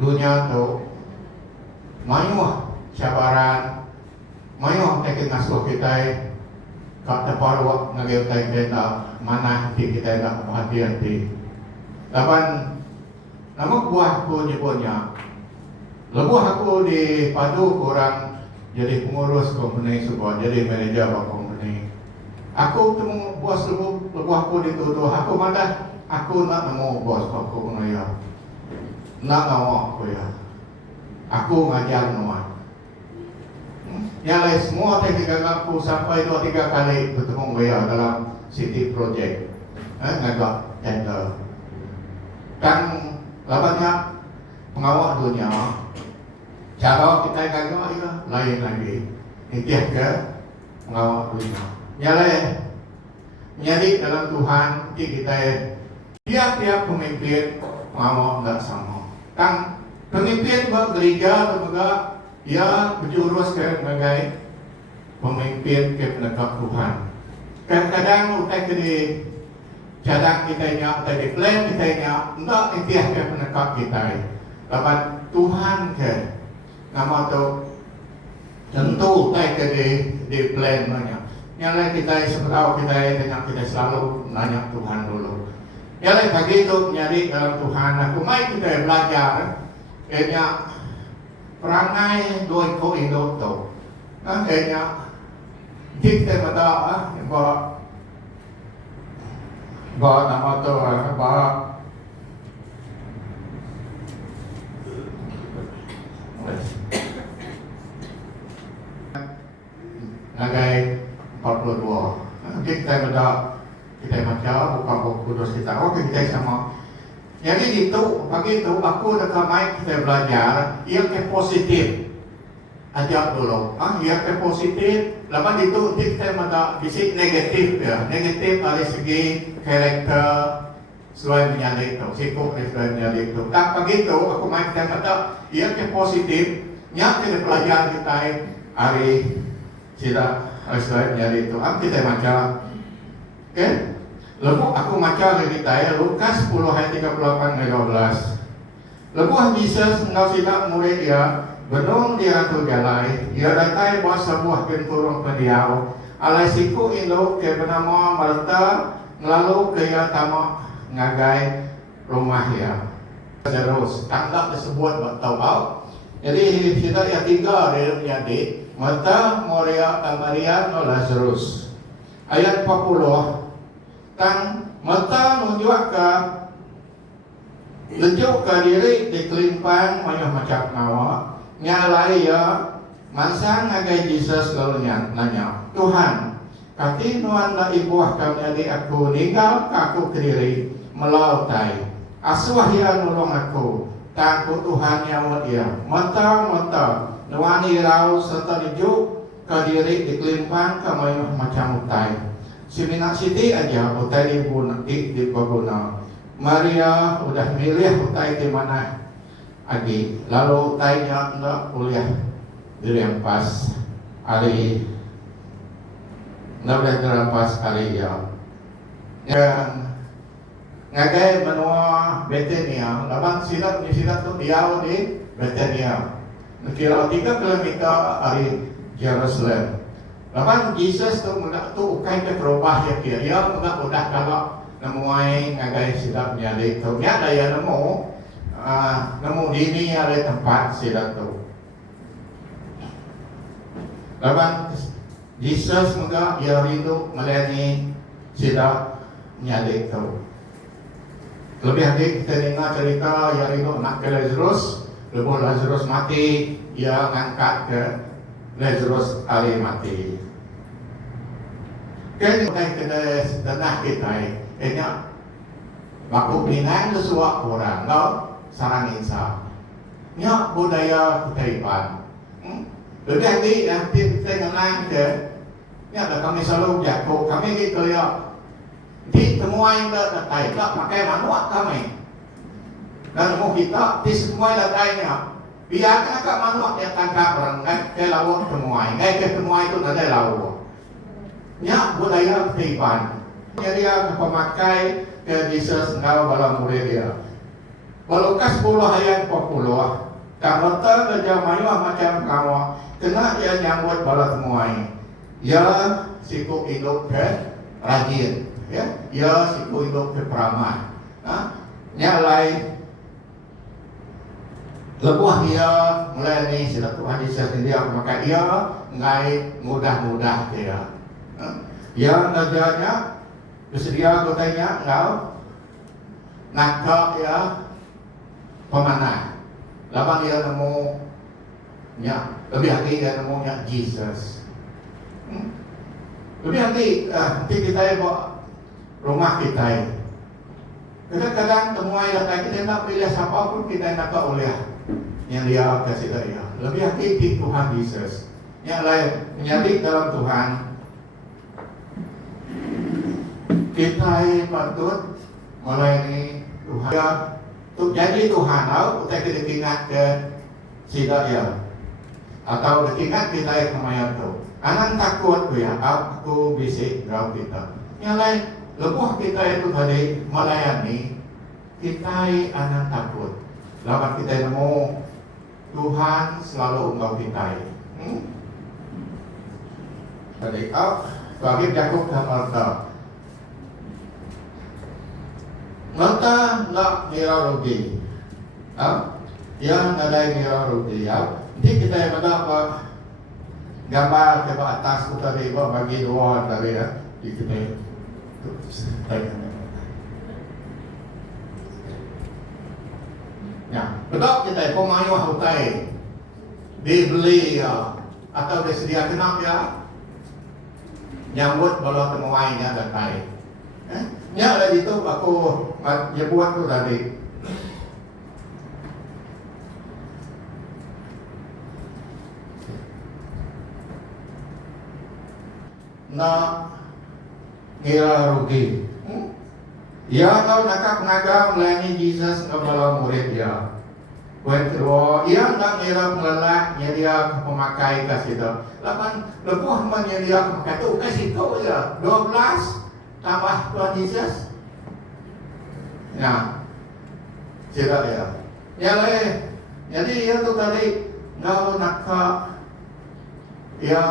dunia tu mayuh cabaran, mayuh tekik ngasuh kita kat tempat wak ngagil kita mana hati kita nak hati-hati. Lapan nama buah aku nyebutnya lebuh aku di padu kurang jadi pengurus company sebuah, jadi manager company. Aku temu bos lebuh aku dituduh aku malah aku nak nemu bos aku pengaya. Nak ngawak aku ya. Aku ngajar nuan. Yang lain semua teknik aku sampai 2-3 kali bertemu dia dalam city project. Ngagak tender. Kan labannya pengawal dunia. Cara kita gagak ya lain lagi. Intiah ke pengawal dunia. Yang lain menjadi dalam Tuhan kita tiap-tiap pemimpin pengawal tidak sama. Kan pemimpin bergereja lembaga ia berjurus ke sebagai pemimpin ke penegak Tuhan. Kadang-kadang utai ke di cadang kita nya, utai di plan kita nya, tidak intiah ke penegak kita. Dapat Tuhan ke nama tu tentu utai ke di plan nya. Yang lain kita seberapa kita dengan kita selalu nanya Tuhan dulu. Yang lain begitu nyari dalam Tuhan. Nah, kumai kita belajar, kayaknya perangai doi ko indok tu. Nah, kayaknya kita mata bahwa nama tu bahwa Nagai 42. Kita baca, kita baca bukan buku kudus kita. Oke, kita sama. Jadi itu, begitu aku dekat mic kita belajar, ia ke positif. Ajak dulu. Ia ke positif. Lepas itu kita baca bisik negatif ya. Negatif dari segi karakter selain menyalip itu, sikap selain menyalip itu. Tak begitu, aku mic kita baca, ia ke positif. Yang kita belajar kita hari tidak selain menyalip itu. Kita baca. Oke? Lalu aku baca lagi kita Lukas 10 ayat 38-12. Lalu Yesus engkau tidak murid dia benung di ratu galai. Ia datai bawa sebuah pinturung pendiau. Alai siku induk ke bernama Malta lalu ke ia tamak ngagai rumah dia. Terus tanggap disebut bertau. Jadi kita yang tiga dia menjadi Marta, Maria, Lazarus. Ayat 40 tang Marta menunjuk ke diri di kelimpang macam nawa nyalai ya mansang ngagai Yesus lalu nanya Tuhan kaki nuan la ibuah kami adik aku ninggal aku ke diri melautai asuh ya nolong aku takut Tuhan nyawat dia Marta nuani rau serta dijuk ke diri di kelimpang kami macam utai Siminak Siti aja utai di Baguna. Maria udah milih utai di mana lagi. Lalu utainya enggak kuliah di Rempas hari. Enggak boleh terlepas hari ya. Dan ngagai benua Betania. Laban silat tu dia di Betania. Kira 3 kilometer dari Jerusalem. Lapan Yesus tu mudah tu ukai ke berubah ya kira ya mudah kalau nemuai ngagai sidap nyali tu nya daya nemu dini ada tempat sidap tu. Lapan Yesus mudah ia rindu melayani sidap nyali tu. Lebih hati kita dengar cerita ia rindu nak ke Lazarus, lepas Lazarus mati ia ngangkat ke Lazarus hari mati. Kan kita tenah kita ini waktu pinang sesuatu orang kau sarang insaf. Nya budaya kita ipan. Lebih nanti kita kenal ke. Nya ada kami selalu jago kami gitu ya. Di semua yang datai tak pakai manual kami. Dan mau kita di semua datainya. Biarkan agak manual yang tangkap orang ke lawan semua. Ke semua itu ada lawan. Nya budaya ketipan. Jadi dia pemakai ke Yesus engkau dalam murid dia. Lukas 10 ayat 40. Karena kerja mayu macam kamu kena dia nyambut bala temuai. Ya siku hidup ke rajin. Ya siku hidup ke peramah. Nya lain lebuh dia mulai ni sudah Tuhan Yesus dia maka ia ngai mudah-mudah dia. Ya kerjanya bersedia kotanya engkau nakak ya pemanah. Lapan dia nemu nya lebih hati dia nemunya Jesus. Lebih hati nanti kita bawa rumah kita. Kadang-kadang temuai datang kita nak pilih siapa pun kita nak oleh yang dia kasih dia. Lebih hati di Tuhan Yesus. Yang lain menjadi dalam Tuhan. Kita patut melayani Tuhan. Ya, untuk jadi Tuhan, kita kena ingat ke sida ya, atau ingat kita kemayan tu. Anak takut ya, aku bisik kau kita. Yang lain, lepas kita itu tadi melayani, kita anak takut. Lawan kita nemu Tuhan selalu engkau kita. Jadi Bagi jago ke Malta. Malta nak ngira rugi. Yang ada ngira rugi. Jadi kita yang ada apa gambar ke atas tu tadi bagi dua tadi ya. Di kita ya, betul kita pemain hutai dibeli ya, atau disediakan ya nyambut kalau temuainya dan baik. Ya ada itu aku buat tu tadi. Nak ngira rugi. Ya kau nak mengajar melayani Jesus kepada murid dia. Poin kedua, ia nak ngira pengelalah nyedia pemakai kasih tu. Lapan lepuh menyedia pemakai tu kasih kau je 12 tambah Tuhan Yesus. Ya, tidak ya. Ya leh. Jadi ia tu tadi kau nak ya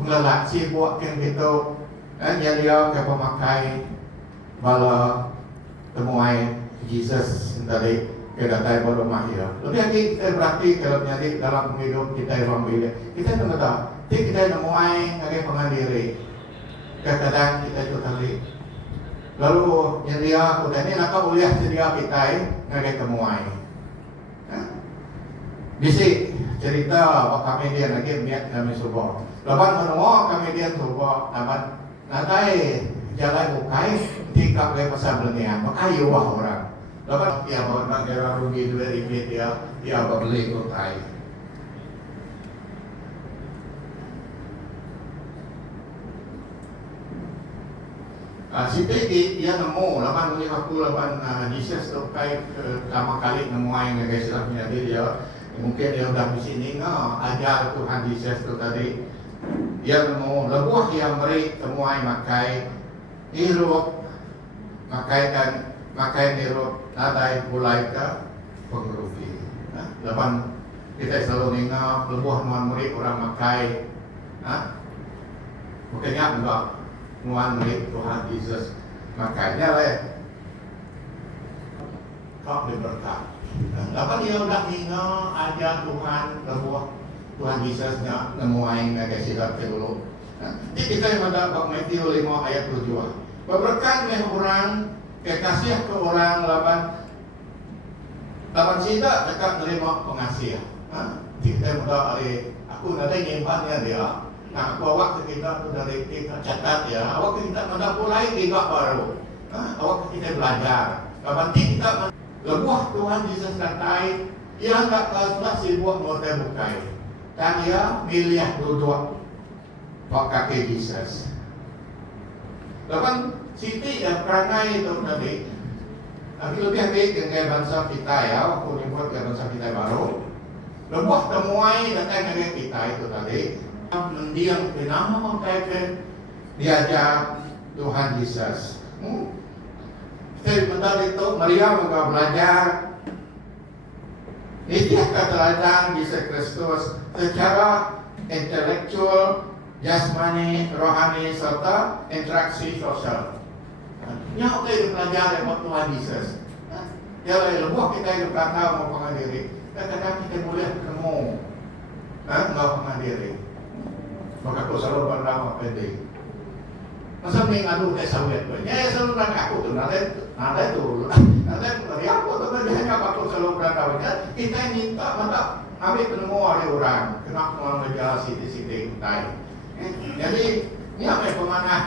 pengelalah si buat kan gitu. Nyedia ke pemakai bala temuai Jesus tadi kedatai berumah ya. Lebih lagi kita berarti kalau menjadi dalam hidup kita yang bila kita nak tahu, kita nemuai ngagai pengandiri. Kadang-kadang kita itu tadi. Lalu yang dia aku tadi nak uliah sedia kita ngagai temuai. Bisi cerita apa kami dia lagi miat kami subuh. Lepas menemu kami dia subuh dapat natai jalan bukai tiga kali pasal belania maka yuah orang. Lepas dia bawa negara rugi RM2 dia beli kotai. Siti dia nemu, lepas melihat aku lepas Jesus tu kai pertama kali nemuai dengan Islamnya dia. Mungkin dia sudah di sini ajar Tuhan Jesus tu tadi. Dia nemu lebuh yang beri temuai makai hirup makai dan makai hirup nadai mulai ke pengerugi. Lepas kita selalu ingat lebuh nuan murid orang makai. Mungkinnya enggak nuan murid Tuhan Yesus makanya leh kau diberkat. Lepas dia udah ingat ajar Tuhan lebuh Tuhan Yesusnya nemuain naga silap dulu. Jadi kita yang ada Matius 5 ayat 7. Berberkat oleh orang kekasih ke orang laban tidak dekat menerima pengasih. Kita muda hari aku nanti nyimpannya dia. Nah, aku awak kita tu dari kita catat ya. Awak kita muda mulai tiga baru. Awak kita belajar. Laban kita lebuh Tuhan Yesus katai ia tak kalah sibuk model bukai. Dan ia milih duduk pak kaki Jesus. Lapan Siti yang perangai itu tadi. Tapi lebih baik dengan bangsa kita ya. Aku nyebut ke bangsa kita baru. Lebuh temuai datang dengan kita itu tadi. Mendiang penama mereka diajar Tuhan Yesus. Kita bentar itu Maria juga belajar. Niscaya keteladanan Yesus Kristus secara intelektual, jasmani, rohani serta interaksi sosial. Yang kita belajar dari Tuhan Yesus. Ya lebuh kita yang berkata mau pengadiri. Kadang-kadang kita boleh ketemu, mau pengadiri. Maka aku selalu bernama pendek. Masa mengadu saya sawit tu. Ya selalu nak aku tu nada tu. Nada dari aku tu hanya aku selalu bernama. Kita minta mantap ambil penemu oleh orang. Kena orang menjadi sisi-sisi kita. Jadi ni apa pemanah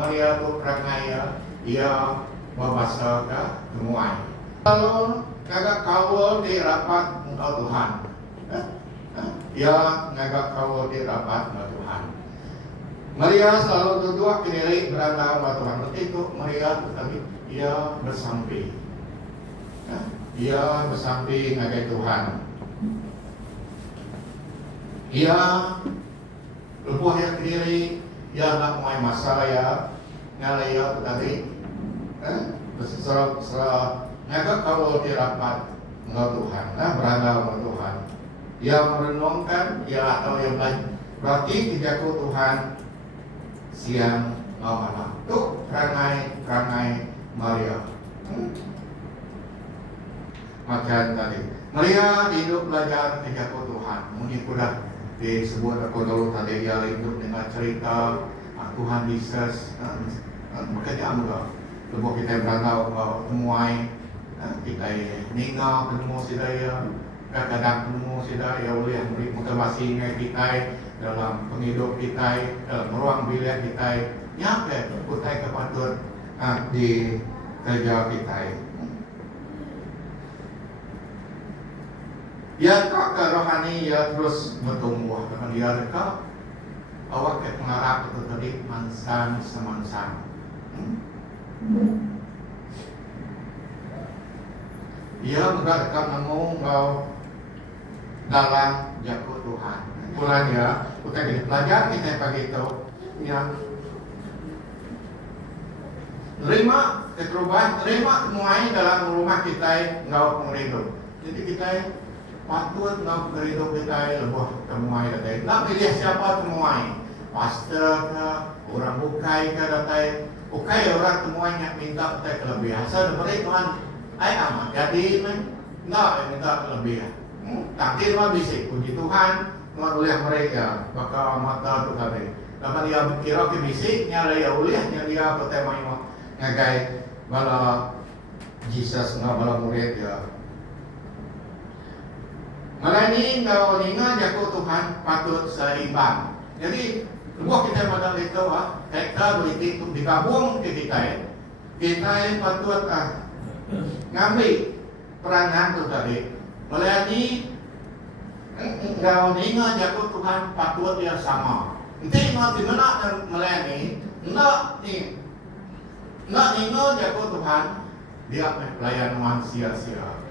Maria tu perangai dia berbahasa ke temuan. Kalau ngagak kawal di rapat untuk Tuhan. Dia ngagak kawal di rapat untuk Tuhan. Maria selalu duduk kiri berada sama Tuhan. Ketika Maria tetapi dia bersamping. Dia bersamping dengan Tuhan. Dia lepuh yang kiri. Dia nak main masalah ya. Ngalaya tadi. Setelah ngagak kalau dirapat dengan Tuhan. Berada sama Tuhan. Dia merenungkan. Dia atau yang lain. Berarti dijaku Tuhan siang malam. Tu perangai Maria. Macam tadi, Maria hidup belajar kejaga Tuhan. Mungkin sudah disebut aku dulu tadi, dia hidup dengan cerita Tuhan Yesus. Makanya juga lepas kita berantau temuai kita ninga ketemu sidaya, kadang-kadang ketemu sidaya oleh beri motivasi kita dalam penghidup kita, dalam ruang bilik kita, nyampe kita kepatut di kerja kita. Ya kak rohani ya terus bertumbuh dengan dia dekat awak ke pengarap itu tadi mansan semansan. Ia mudah dekat nemu kau dalam jago Tuhan. Bulan ya, kita jadi pelajar kita pagi itu ya. Terima keterubahan, terima semuanya dalam rumah kita engkau penghidup. Jadi kita patut engkau penghidup kita lebih temuai datai. Tak pilih siapa temuai, pastor ke, orang bukai ke datai. Bukai orang temuainya minta datai kelebihan. Sebenarnya Tuhan, amat jadi enggak minta kelebihan. Takdir mah bisik, puji Tuhan, Tuhan oleh mereka bakal mata tu tadi. Dapat dia kira ke bisiknya dia olehnya dia pertama ini ngagai bala Jesus na bala murid dia. Malah ini kalau ingat jago Tuhan patut seimbang. Jadi luah kita pada itu kita beritik untuk digabung ke kita patut ngambil peranan tu tadi. Malah ini kalau ingat jago Tuhan patut dia sama. Nanti nanti mana malah ini nak ingat jago Tuhan dia pelayan manusia sia.